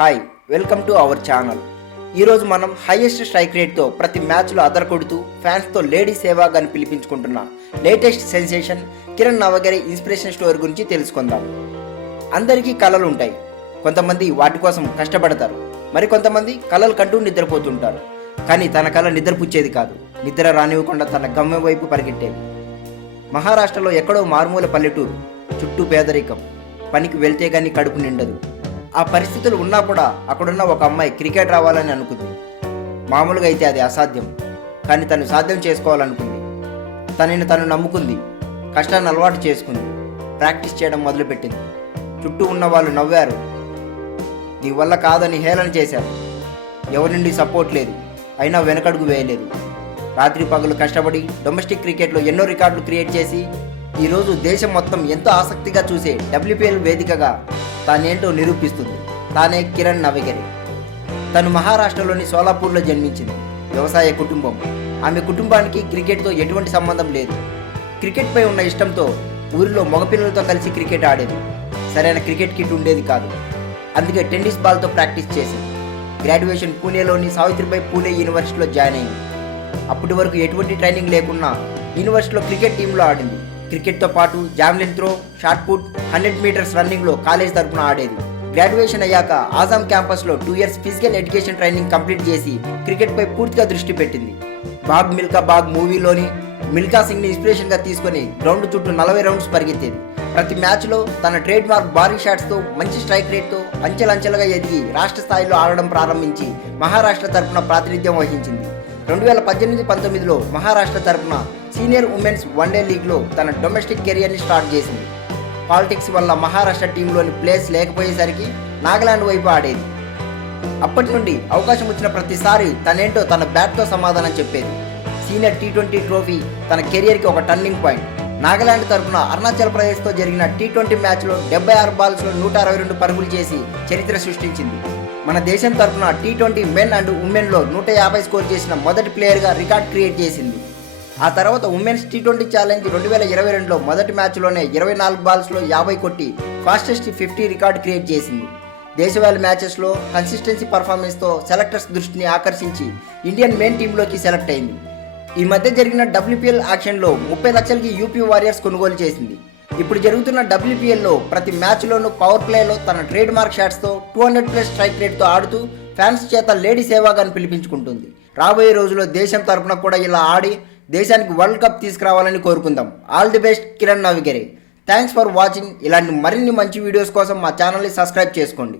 Hi, welcome to our channel. ఈరోజు మనం highest strike రేట్తో ప్రతి మ్యాచ్లో అదరకొడుతూ ఫ్యాన్స్తో లేడీ సేవాగ్ అని పిలిపించుకుంటున్న latest sensation Kiran Navgire inspiration story గురించి తెలుసుకుందాం. అందరికీ కళలు ఉంటాయి. కొంతమంది వాటి కోసం కష్టపడతారు, మరి కొంతమంది కళలు కంటూ నిద్రపోతుంటారు. కానీ తన కళ నిద్రపుచ్చేది కాదు, నిద్ర రానివ్వకుండా తన గమ్యం వైపు పరిగెట్టేది. మహారాష్ట్రలో ఎక్కడో మారుమూల పల్లెటూరు, చుట్టూ పేదరికం, పనికి వెళ్తే కానీ కడుపు నిండదు. ఆ పరిస్థితులు ఉన్నా కూడా అక్కడున్న ఒక అమ్మాయి క్రికెట్ రావాలని అనుకుంది. మామూలుగా అయితే అది అసాధ్యం, కానీ తను సాధ్యం చేసుకోవాలనుకుంది. తనని తను నమ్ముకుంది, కష్టాన్ని అలవాటు చేసుకుంది, ప్రాక్టీస్ చేయడం మొదలుపెట్టింది. చుట్టూ ఉన్న వాళ్ళు నవ్వారు, నీ వల్ల కాదని హేళన చేశారు. ఎవరి నుండి సపోర్ట్ లేదు, అయినా వెనకడుగు వేయలేదు. రాత్రి పగలు కష్టపడి డొమెస్టిక్ క్రికెట్లో ఎన్నో రికార్డులు క్రియేట్ చేసి ఈరోజు దేశం మొత్తం ఎంతో ఆసక్తిగా చూసే WPL వేదికగా తానేంటో నిరూపిస్తుంది. తానే కిరణ్ నవగరి. తను మహారాష్ట్రలోని సోలాపూర్లో జన్మించింది. వ్యవసాయ కుటుంబం. ఆమె కుటుంబానికి క్రికెట్తో ఎటువంటి సంబంధం లేదు. క్రికెట్పై ఉన్న ఇష్టంతో ఊరిలో మగపిల్లలతో కలిసి క్రికెట్ ఆడేది. సరైన క్రికెట్ కిట్ ఉండేది కాదు, అందుకే టెన్నిస్ బాల్తో ప్రాక్టీస్ చేసింది. గ్రాడ్యుయేషన్ పూణేలోని సావిత్రిబాయి పూణే యూనివర్సిటీలో జాయిన్ అయింది. అప్పటి వరకు ఎటువంటి ట్రైనింగ్ లేకున్నా యూనివర్సిటీలో క్రికెట్ టీంలో ఆడింది. క్రికెట్తో పాటు javelin throw, shot put, 100 metres రన్నింగ్లో కాలేజ్ తరఫున ఆడేది. గ్రాడ్యుయేషన్ అయ్యాక ఆజాం క్యాంపస్లో 2 years physical education training complete చేసి క్రికెట్పై పూర్తిగా దృష్టి పెట్టింది. బాగ్ మిల్కా బాగ్ మూవీలోని మిల్కా సింగ్ని ఇన్స్పిరేషన్గా తీసుకొని గ్రౌండ్ చుట్టూ 40 రౌండ్స్ పరిగెత్తేది. ప్రతి మ్యాచ్లో తన ట్రేడ్ మార్క్ భారీ షాట్స్తో మంచి స్ట్రైక్ రేట్తో అంచెలంచెలుగా ఎదిగి రాష్ట్ర స్థాయిలో ఆడడం ప్రారంభించి మహారాష్ట్ర తరఫున ప్రాతినిధ్యం వహించింది. 2018-19లో మహారాష్ట్ర తరఫున సీనియర్ ఉమెన్స్ వన్డే లీగ్లో తన డొమెస్టిక్ కెరియర్ని స్టార్ట్ చేసింది. పాలిటిక్స్ వల్ల మహారాష్ట్ర టీంలోని ప్లేస్ లేకపోయేసరికి నాగాలాండ్ వైపు ఆడేది. అప్పటి నుండి అవకాశం వచ్చిన ప్రతిసారి తనేంటో తన బ్యాట్తో సమాధానం చెప్పేది. సీనియర్ T20 ట్రోఫీ తన కెరియర్కి ఒక టర్నింగ్ పాయింట్. నాగాలాండ్ తరఫున అరుణాచల్ ప్రదేశ్తో జరిగిన T20 మ్యాచ్లో 76 బాల్స్లో 162 పరుగులు చేసి చరిత్ర సృష్టించింది. మన దేశం తరఫున T20 మెన్ అండ్ ఉమెన్లో 150 స్కోర్ చేసిన మొదటి ప్లేయర్గా రికార్డ్ క్రియేట్ చేసింది. ఆ తర్వాత ఉమెన్స్ T20 ఛాలెంజ్ 2022లో మొదటి మ్యాచ్లోనే 24 బాల్స్లో 50 కొట్టి ఫాస్టెస్ట్ 50 రికార్డ్ క్రియేట్ చేసింది. దేశవాళీ మ్యాచెస్లో కన్సిస్టెన్సీ పర్ఫార్మెన్స్తో సెలెక్టర్స్ దృష్టిని ఆకర్షించి ఇండియన్ మెయిన్ టీంలోకి సెలెక్ట్ అయింది. ఈ మధ్య జరిగిన WPL యాక్షన్లో 30 లక్షలకి యూపీ వారియర్స్ కొనుగోలు చేసింది. ఇప్పుడు జరుగుతున్న WPLలో ప్రతి మ్యాచ్లోనూ పవర్ ప్లేలో తన ట్రేడ్ మార్క్ షాట్స్తో 200+ స్ట్రైక్ రేట్తో ఆడుతూ ఫ్యాన్స్ చేత లేడీ సేవాగ్ అని పిలిపించుకుంటుంది. రాబోయే రోజుల్లో దేశం తరపున కూడా ఇలా ఆడి దేశానికి వరల్డ్ కప్ తీసుకురావాలని కోరుకుందాం. All the best Kiran Navgire. Thanks for watching. ఇలాంటి మరిన్ని మంచి వీడియోస్ కోసం మా ఛానల్ని సబ్స్క్రైబ్ చేసుకోండి.